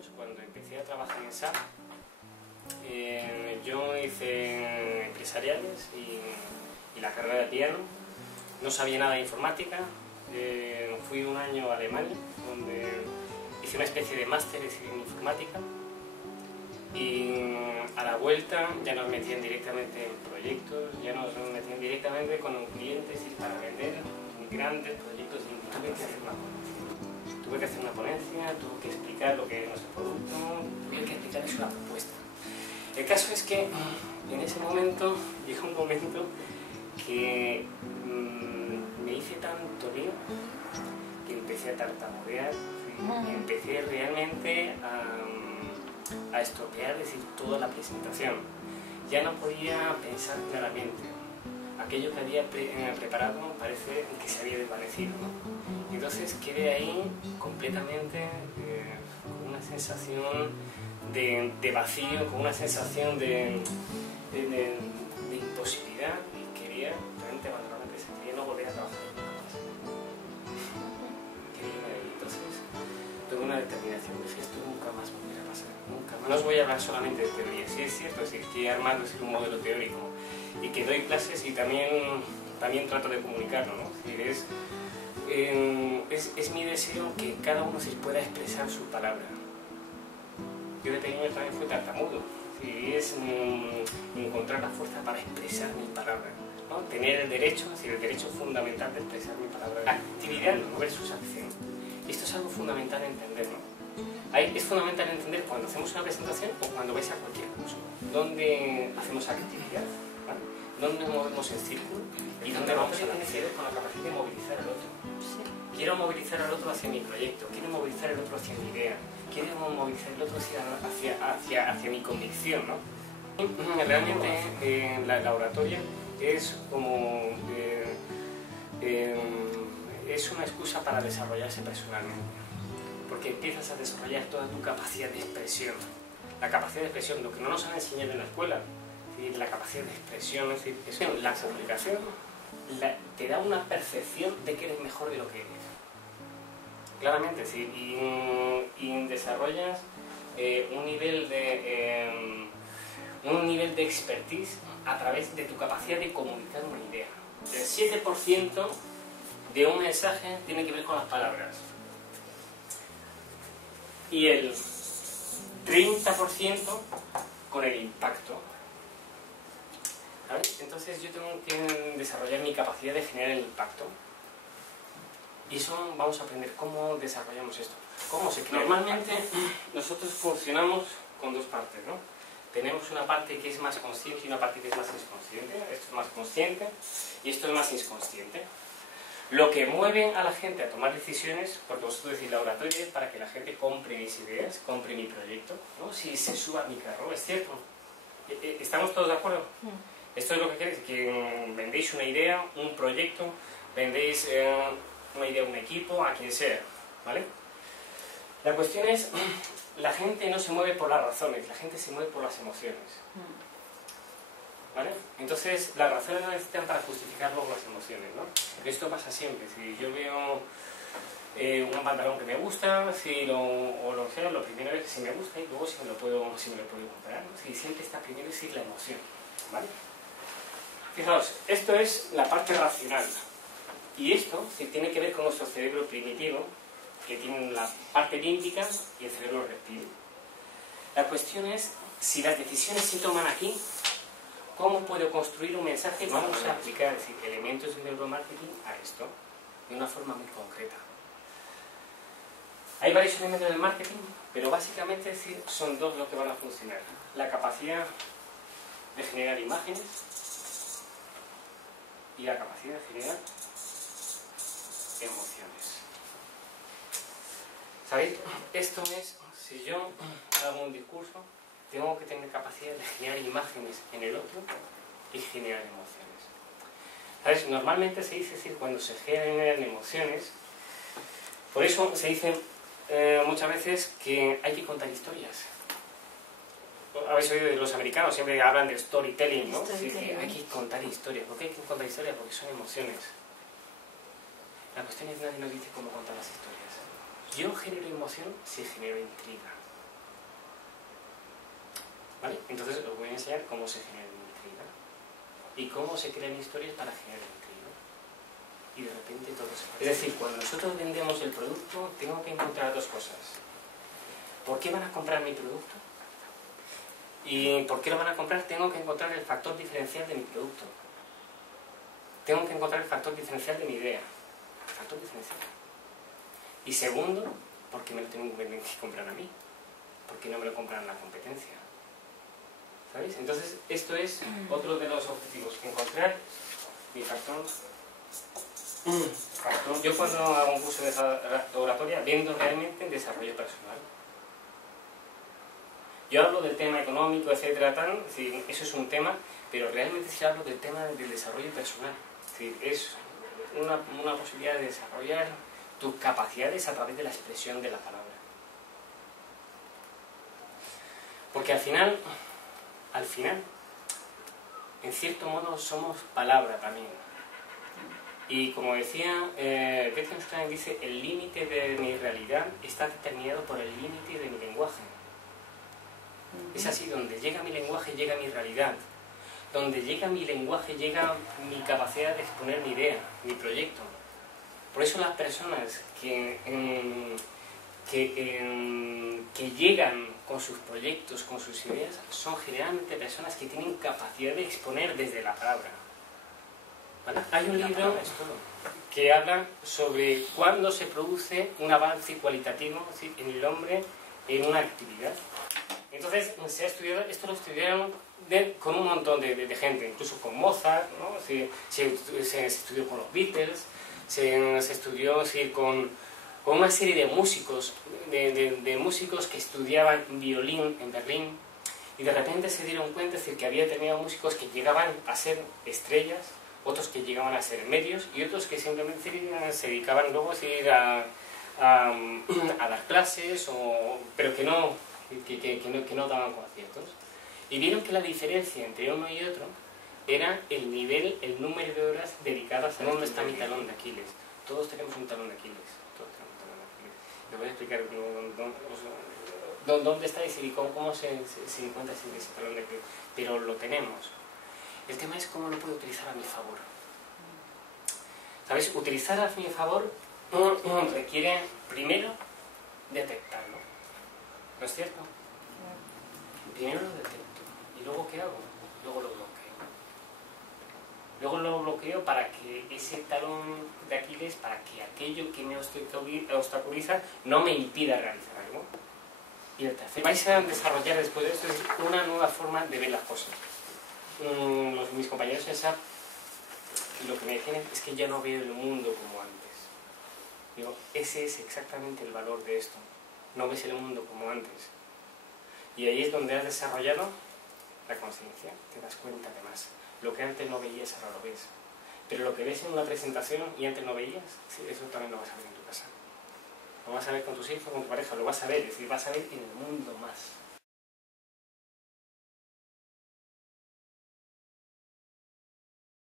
años, cuando empecé a trabajar en SAP, yo hice empresariales y la carrera de piano. No sabía nada de informática. Fui un año a Alemania, donde hice una especie de máster en informática. Y a la vuelta ya nos metían directamente en proyectos, ya nos metían directamente con clientes y para vender grandes proyectos de investigación. Tuve que hacer una ponencia, tuve que explicar lo que era nuestro producto, tuve que explicarles una propuesta. El caso es que en ese momento, llegó un momento que me hice tanto lío que empecé a tartamudear y empecé realmente a estropear, es decir, toda la presentación. Ya no podía pensar claramente. Aquello que había preparado parece que se había desvanecido, ¿no? Entonces quedé ahí completamente con una sensación de vacío, con una sensación de imposibilidad, y quería realmente abandonar la empresa, quería no volver a trabajar nunca más. Quería irme de ahí. Entonces tuve una determinación, dije, esto nunca más volverá a pasar, nunca más. No os voy a hablar solamente de teoría, sí es cierto, es decir, que he armado un modelo teórico y que doy clases y también trato de comunicarlo, ¿no? Es mi deseo que cada uno se pueda expresar su palabra. Yo de pequeño también fui tartamudo, y es encontrar la fuerza para expresar mi palabra, ¿no? Tener el derecho, es decir, el derecho fundamental de expresar mi palabra. Actividad versus acción. Esto es algo fundamental entender, ¿no? Es fundamental entender cuando hacemos una presentación o cuando vais a cualquier curso, dónde hacemos actividad, ¿vale? Dónde nos movemos en círculo y dónde vamos a tiene que ver con la capacidad de movilizar al otro. Sí. Quiero movilizar al otro hacia mi proyecto, quiero movilizar al otro hacia mi idea, quiero movilizar al otro hacia mi convicción, ¿no? Realmente la oratoria es como es una excusa para desarrollarse personalmente, porque empiezas a desarrollar toda tu capacidad de expresión. La capacidad de expresión, lo que no nos han enseñado en la escuela, ¿sí? La capacidad de expresión, es decir, la comunicación te da una percepción de que eres mejor de lo que eres. Claramente, sí, y desarrollas un nivel de expertise a través de tu capacidad de comunicar una idea. El 7% de un mensaje tiene que ver con las palabras y el 30% con el impacto. ¿Sabes? Entonces yo tengo que desarrollar mi capacidad de generar el impacto. Y eso vamos a aprender cómo desarrollamos esto. ¿Cómo se crea? Normalmente nosotros funcionamos con dos partes, ¿no? Tenemos una parte que es más consciente y una parte que es más inconsciente. Esto es más consciente y esto es más inconsciente. Lo que mueve a la gente a tomar decisiones, porque vosotros decís la oratoria es para que la gente compre mis ideas, compre mi proyecto, ¿no? Si se suba a mi carro, es cierto. ¿Estamos todos de acuerdo? Esto es lo que queréis, que vendéis una idea, un proyecto, vendéis una idea a un equipo, a quien sea, ¿vale? La cuestión es, la gente no se mueve por las razones, la gente se mueve por las emociones, ¿vale? Entonces, las razones no necesitan para justificar luego las emociones, ¿no? Esto pasa siempre. Si yo veo un pantalón que me gusta, o lo que sea, lo primero es si me gusta y luego si me lo puedo comprar, ¿no? Si siempre está primero es la emoción, ¿vale? Fijaos, esto es la parte racional. Y esto tiene que ver con nuestro cerebro primitivo, que tiene la parte límbica y el cerebro reptil. La cuestión es, si las decisiones se toman aquí, ¿cómo puedo construir un mensaje? Vamos a aplicar, es decir, elementos del neuromarketing a esto, de una forma muy concreta. Hay varios elementos del marketing, pero básicamente son dos los que van a funcionar. La capacidad de generar imágenes y la capacidad de generar emociones. ¿Sabéis? Esto es, si yo hago un discurso, tengo que tener capacidad de generar imágenes en el otro y generar emociones. ¿Sabes? Normalmente se dice decir cuando se generan emociones, por eso se dice muchas veces que hay que contar historias. Habéis oído de los americanos, siempre hablan de storytelling, ¿no? Sí, hay que contar historias. ¿Por qué hay que contar historias? Porque son emociones. La cuestión es que nadie nos dice cómo contar las historias. Yo genero emoción si genero intriga. ¿Vale? Entonces os voy a enseñar cómo se genera intriga y cómo se crean historias para generar intriga. Y de repente todo se pasa. Es decir, cuando nosotros vendemos el producto, tengo que encontrar dos cosas. ¿Por qué van a comprar mi producto? ¿Y por qué lo van a comprar? Tengo que encontrar el factor diferencial de mi producto. Tengo que encontrar el factor diferencial de mi idea. El factor diferencial. Y segundo, ¿por qué me lo tienen que comprar a mí? ¿Por qué no me lo compran la competencia? ¿Sabéis? Entonces, esto es otro de los objetivos. Encontrar mi factor. Yo cuando hago un curso de oratoria vendo realmente en desarrollo personal. Yo hablo del tema económico, etcétera, tal, es decir, eso es un tema, pero realmente sí hablo del tema del desarrollo personal. Es decir, es una posibilidad de desarrollar tus capacidades a través de la expresión de la palabra. Porque al final, en cierto modo somos palabra también. Y como decía, Wittgenstein dice, el límite de mi realidad está determinado por el límite de mi lenguaje. Es así, donde llega mi lenguaje, llega mi realidad. Donde llega mi lenguaje, llega mi capacidad de exponer mi idea, mi proyecto. Por eso las personas que llegan con sus proyectos, con sus ideas, son generalmente personas que tienen capacidad de exponer desde la palabra. ¿Vale? Hay un libro que habla sobre cuándo se produce un avance cualitativo, ¿sí?, en el hombre en una actividad. Entonces, se ha estudiado, esto lo estudiaron con un montón de gente, incluso con Mozart, ¿no? Se estudió con los Beatles, se estudió, sí, con una serie de músicos, de músicos que estudiaban violín en Berlín, y de repente se dieron cuenta, es decir, que había determinados músicos que llegaban a ser estrellas, otros que llegaban a ser medios, y otros que simplemente se dedicaban luego a dar clases, pero que no daban conciertos. Y vieron que la diferencia entre uno y otro era el nivel, el número de horas dedicadas a dónde está mi talón de Aquiles. Todos tenemos un talón de Aquiles. Todos tenemos un talón de Aquiles. Les voy a explicar dónde está y cómo se encuentra ese talón de Aquiles. Pero lo tenemos. El tema es cómo lo puedo utilizar a mi favor. ¿Sabéis? Utilizar a mi favor requiere primero detectarlo. ¿No es cierto? Primero lo detecto. ¿Y luego qué hago? Luego lo bloqueo. Luego lo bloqueo para que ese talón de Aquiles, para que aquello que me obstaculiza no me impida realizar algo. Y el tercero, vais a desarrollar después de esto una nueva forma de ver las cosas. Mis compañeros en SAP lo que me decían es que ya no veo el mundo como antes. Digo, ese es exactamente el valor de esto. No ves el mundo como antes. Y ahí es donde has desarrollado la conciencia, te das cuenta de más. Lo que antes no veías ahora lo ves. Pero lo que ves en una presentación y antes no veías, sí, eso también lo vas a ver en tu casa. Lo vas a ver con tus hijos, con tu pareja, lo vas a ver, es decir, vas a ver en el mundo más.